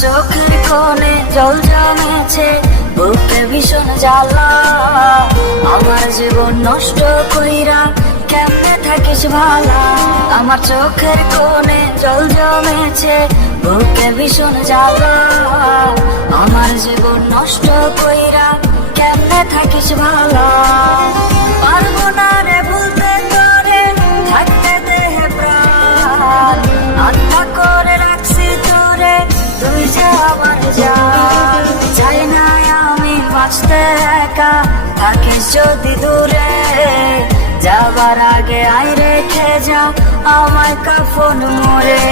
চোখের কোণে জল জমেছে, বুকে ভীষণ জ্বালা। আমার জীবন নষ্ট কইরা কেমনে থাকিস ভালা। আমার চোখের কোণে জল জমেছে, বুকে ভীষণ জ্বালা। আমার জীবন নষ্ট কইরা কেমনে থাকিস ভালা। পারবো না রে ভুলতে তোরে, থাকতে দেহে প্রাণ। আত্মা করে রাখছি তোরে, তুই যে আমার জান। চাই না আমি বাঁচতে একা, থাকিস যদি দূরে। যাবার আগে আয় রেখে যা আমায় কাফন মোরে।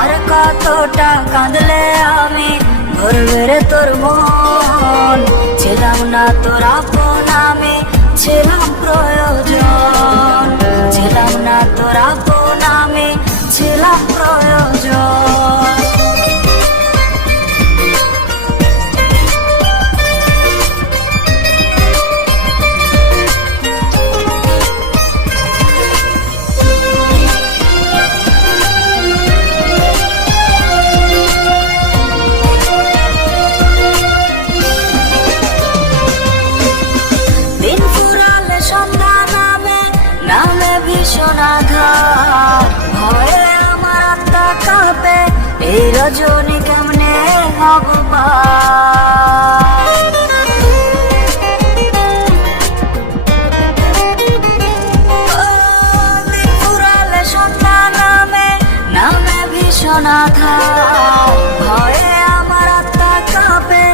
আর কতটা কাঁদলে আমি ভরবে রে তোর মন। ছিলাম না তোর আপন, আমি ছিলাম প্রয়োজন। ছিলাম না তোর আপন, আমি ছিলাম প্রয়োজন। নামে ভীষণ আঘাত, ভয়ে আমার আত্মা কাঁপে। এই রজনী কেমনে হব পার। দিন ফুরালে সন্ধ্যা নামে, নামে ভীষণ আঘাত, ভয়ে আমার আত্মা কাঁপে।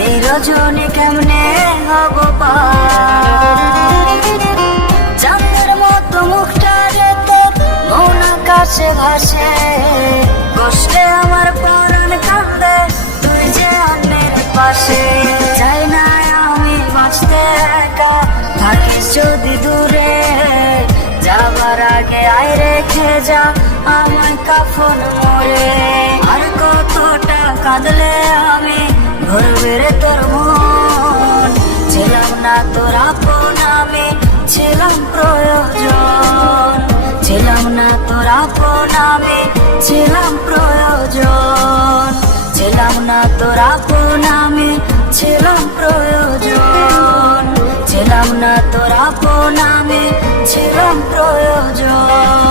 এই রজনী কেমনে হব পার। মুখটা রে তোর মন আকাশে ভাসে, কষ্টে আমার পরাণ কাঁদে, তুই যে অন্যের পাশে। চাই না আমি বাঁচতে একা, থাকিস যদি দূরে। যাবার আগে আয় রেখে যা আমায় কাফন মোরে। আর কতটা কাঁদলে আমি ভরবে রে তোর মন। ছিলাম না তোর আপন, আমি ছিলাম প্রয়োজন। ছিলাম না তোর আপন, আমি ছিলাম প্রয়োজন। ছিলাম না তোর আপন, আমি ছিলাম প্রয়োজন। ছিলাম না তোর আপন, আমি ছিলাম প্রয়োজন।